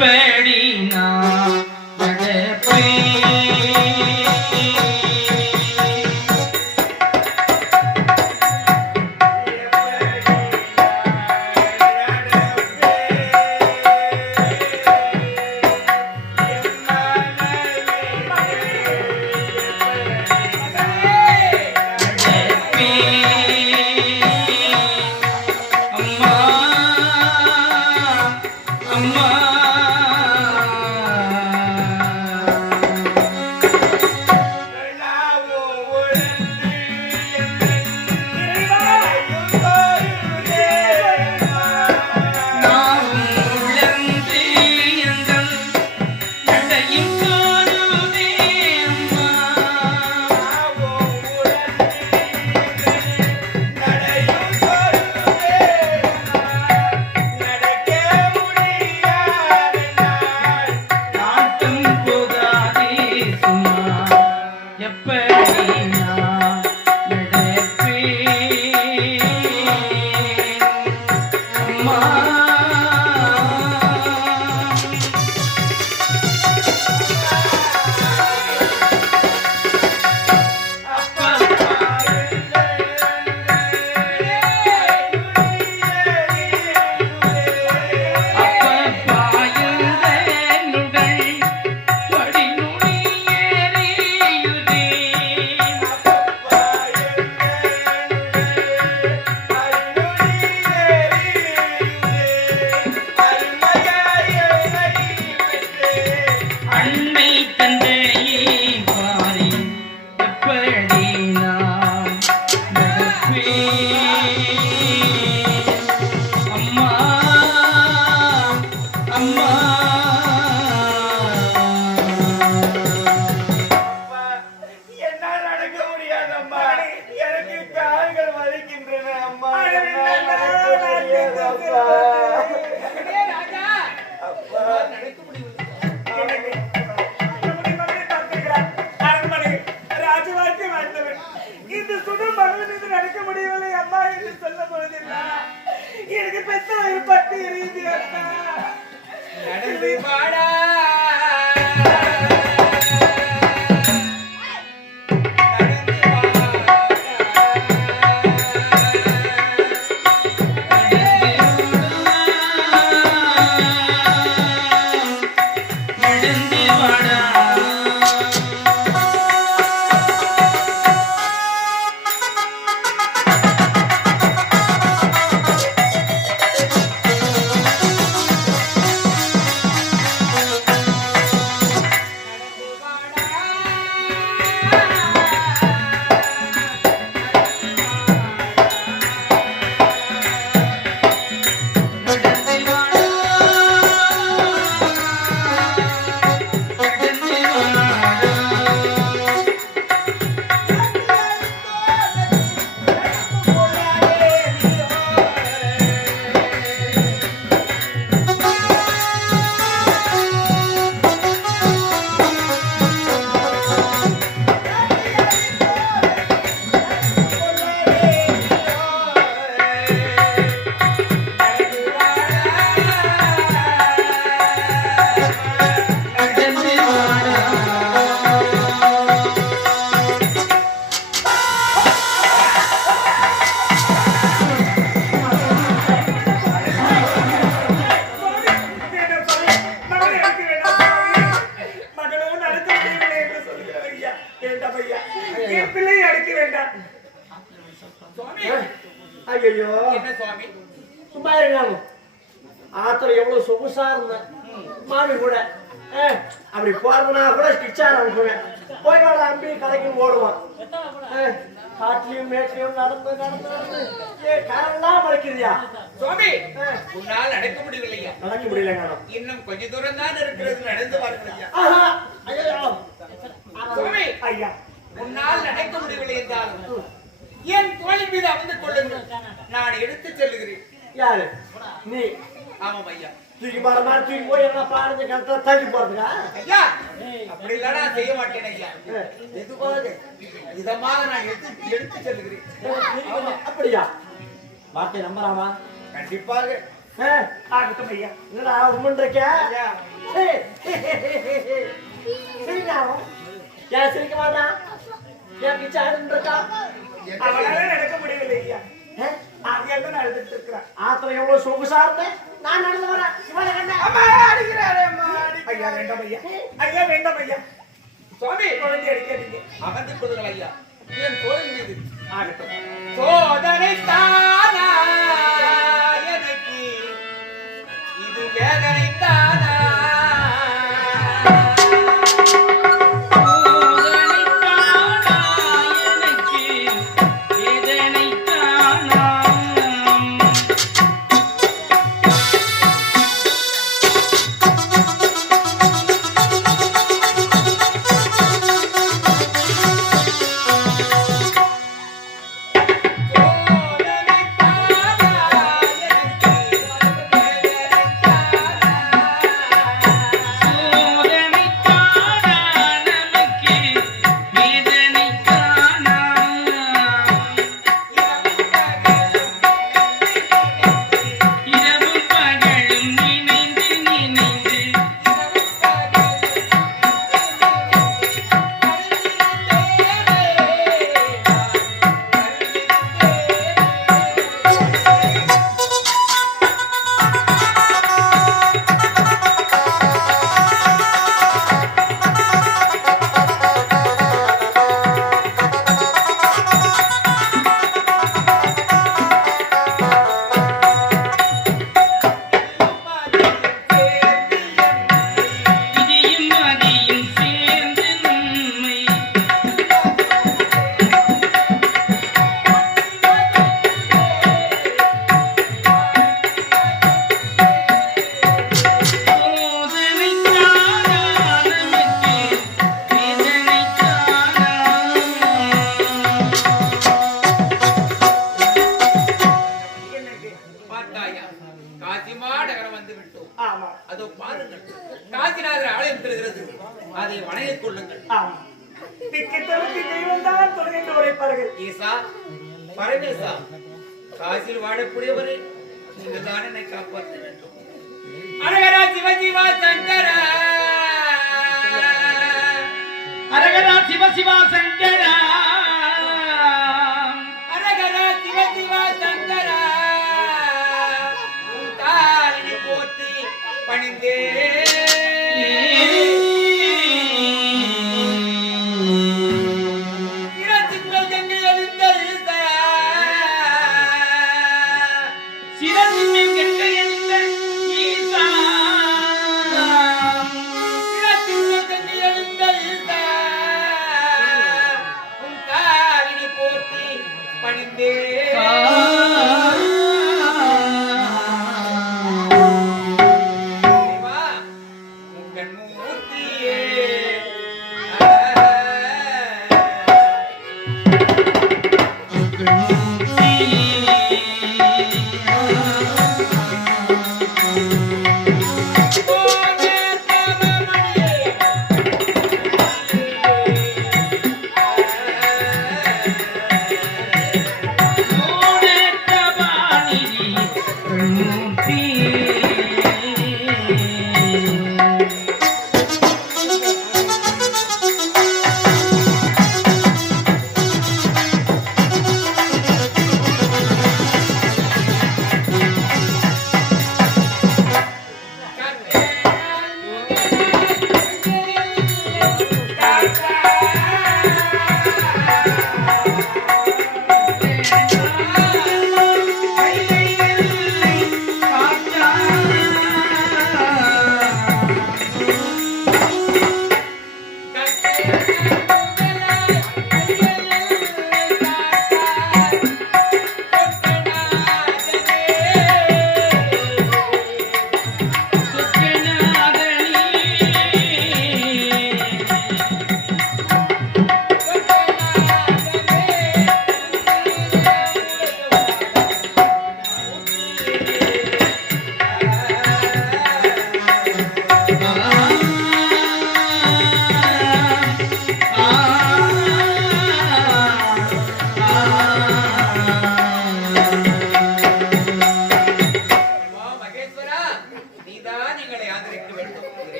പേടിനാ சரியா சுவாமி உன்னால் நடக்க முடியவில்லையா? நடக்க முடியல இன்னும் கொஞ்ச தூரம் தான் இருக்கிறது நடந்து வரலையா சுவாமி ஐயா. உன்னால் நடக்க முடியவில்லை என்றாலும் என் தோழி மீது அமர்ந்து கொள்ளுங்கள்? நான் எடுத்து செல்லுகிறேன். யாரு? நீ. ஆமாம் ஐயா. தூக்கி பாரு மாதிரி தூக்கி போய் என்ன பாருங்க கரெக்டா தள்ளி போறதுக்கா? ஐயா அப்படி இல்லடா செய்ய மாட்டேன் ஐயா. எதுவாக இதமாக நான் எடுத்து எடுத்து செல்லுகிறேன். அப்படியா? வார்த்தை நம்பலாமா கண்டிப்பாக. ஆகட்டும் ஐயா. என்னடா உண்மன் இருக்கேன் ஏன் சிரிக்க மாட்டான்? ஏன் பிச்சை ஆடுன்னு இருக்கா அவனால நடக்க முடியவில்லை ஐயா. ஆத்துல எவ்வளவு சொகுசா நான் நடந்து வரேன் இவளை அம்மா அடிக்கிறாரே ஐயா வேண்டாம் ஐயா. ஐயா வேண்டாம் ஐயா. சுவாமி. குழந்தை அடிக்காதீங்க. அமர்ந்து கொள்ளுங்கள் ஐயா. என் தோழன் மீது? ஆகட்டும். சோதனை தானா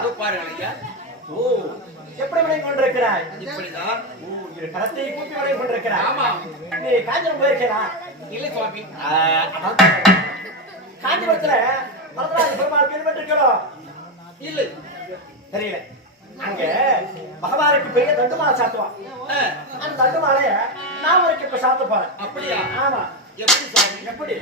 அதோ பாருங்கள் ஐயா. எப்படி விளைய கொண்டிருக்கிறாய்? இப்படிதான். ஓ ஆமா. நீ காஞ்சிபுரம் போயிருக்கிறா இல்ல சுவாமி. காஞ்சிபுரத்துல வரதராஜ பெருமாள் கேள்விப்பட்டிருக்கிறோம் இல்லை. தெரியல. அங்க பகவானுக்கு பெரிய தண்டுமாலை சாத்துவான் அந்த தண்டுமாலைய நான் வரைக்கும் இப்ப சாப்பிட்டு போறேன். அப்படியா? ஆமா. எப்படி சாமி எப்படி?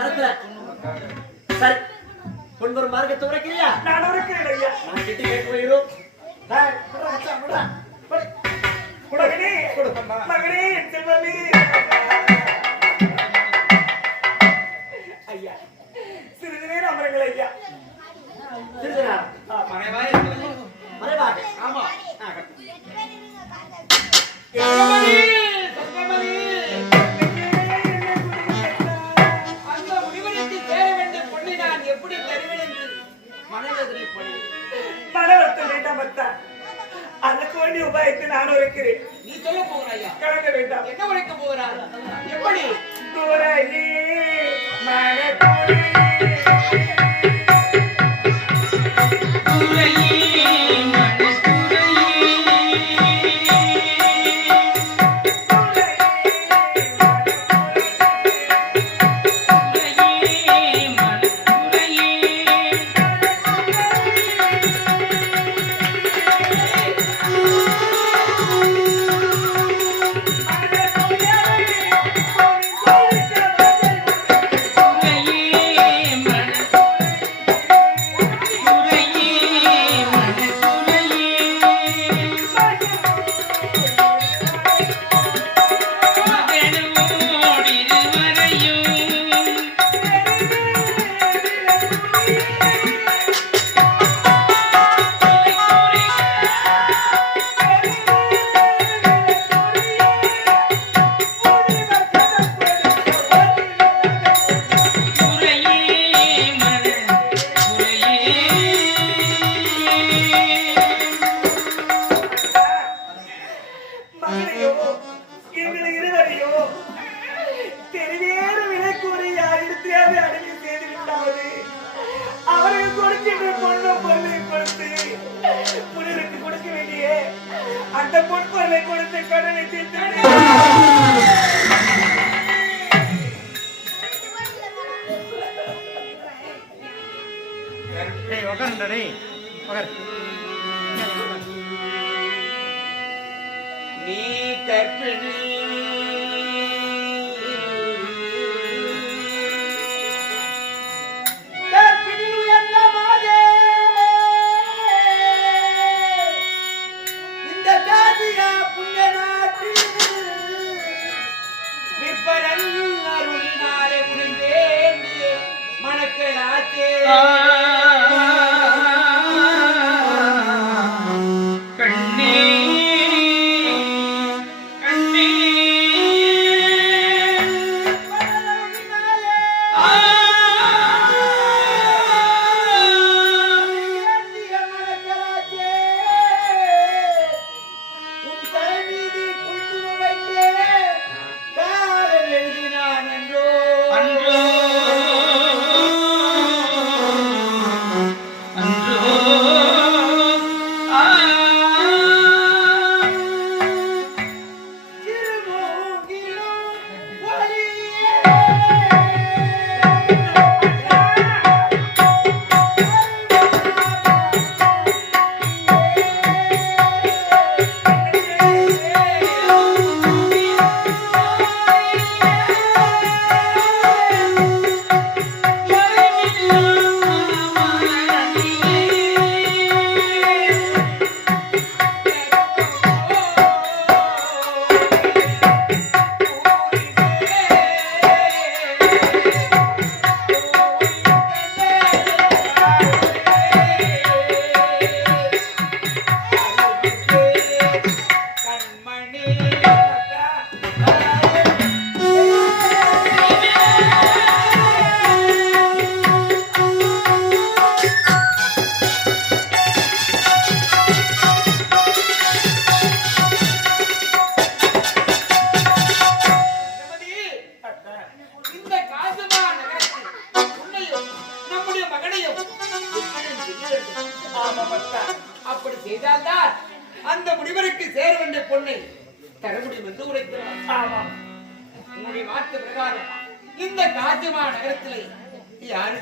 அனுப்புற சரி. ஒன்பது மார்க்கத்தை உரைக்கிறியா நான் உரைக்கிறேன் ஐயா நான் கிட்ட கேட்டு போயிடும் மகனே மகனே செல்வமே. ஐயா சிறிது நேரம் அமருங்கள் ஐயா. சிறிது நேரம். மறைவாக மறைவாக. ஆமா. வேண்டிய உபாயத்தை நான் உரைக்கிறேன். நீ சொல்ல போகிறாயா கலங்க வேண்டாம். என்ன உரைக்க போகிறார் எப்படி? மனக்குடி நீ கற்பிணி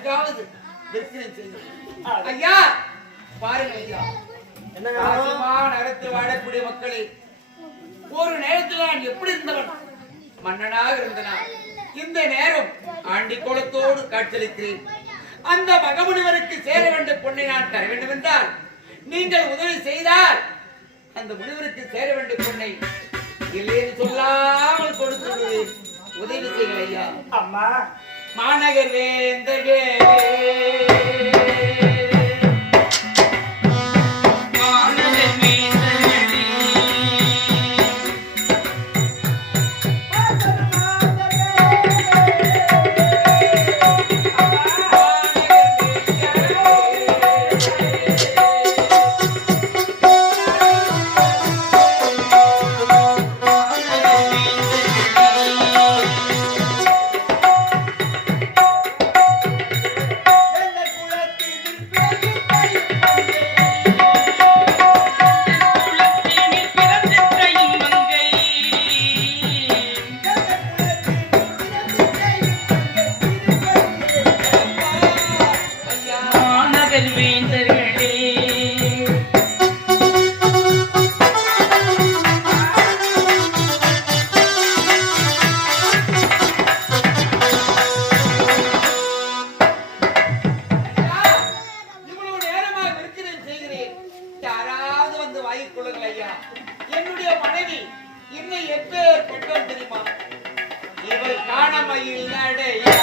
யாருக்காவது விற்பனை செய்து ஐயா பாருங்க ஐயா. நகரத்தில் வாழக்கூடிய மக்களே ஒரு நேரத்தில் நான் எப்படி இருந்தவன்? மன்னனாக இருந்தனான் இந்த நேரம் ஆண்டி கோலத்தோடு காட்சியளிக்கிறேன். அந்த மகமுனிவருக்கு சேர வேண்டிய பொண்ணை நான் தர வேண்டும் என்றால் நீங்கள் உதவி செய்தால் அந்த முனிவருக்கு சேர வேண்டிய பொண்ணை இல்லைன்னு சொல்லாமல் கொடுத்து உதவி செய்யுங்கள் ஐயா. அம்மா மாநகர் வேந்தர்களே வாங்கிக் கொள்ளுங்கள் ஐயா. என்னுடைய மனைவி இன்னும் எப்பேர் பெற்றோர் தெரியுமா? இவள் காணமையில் நடையா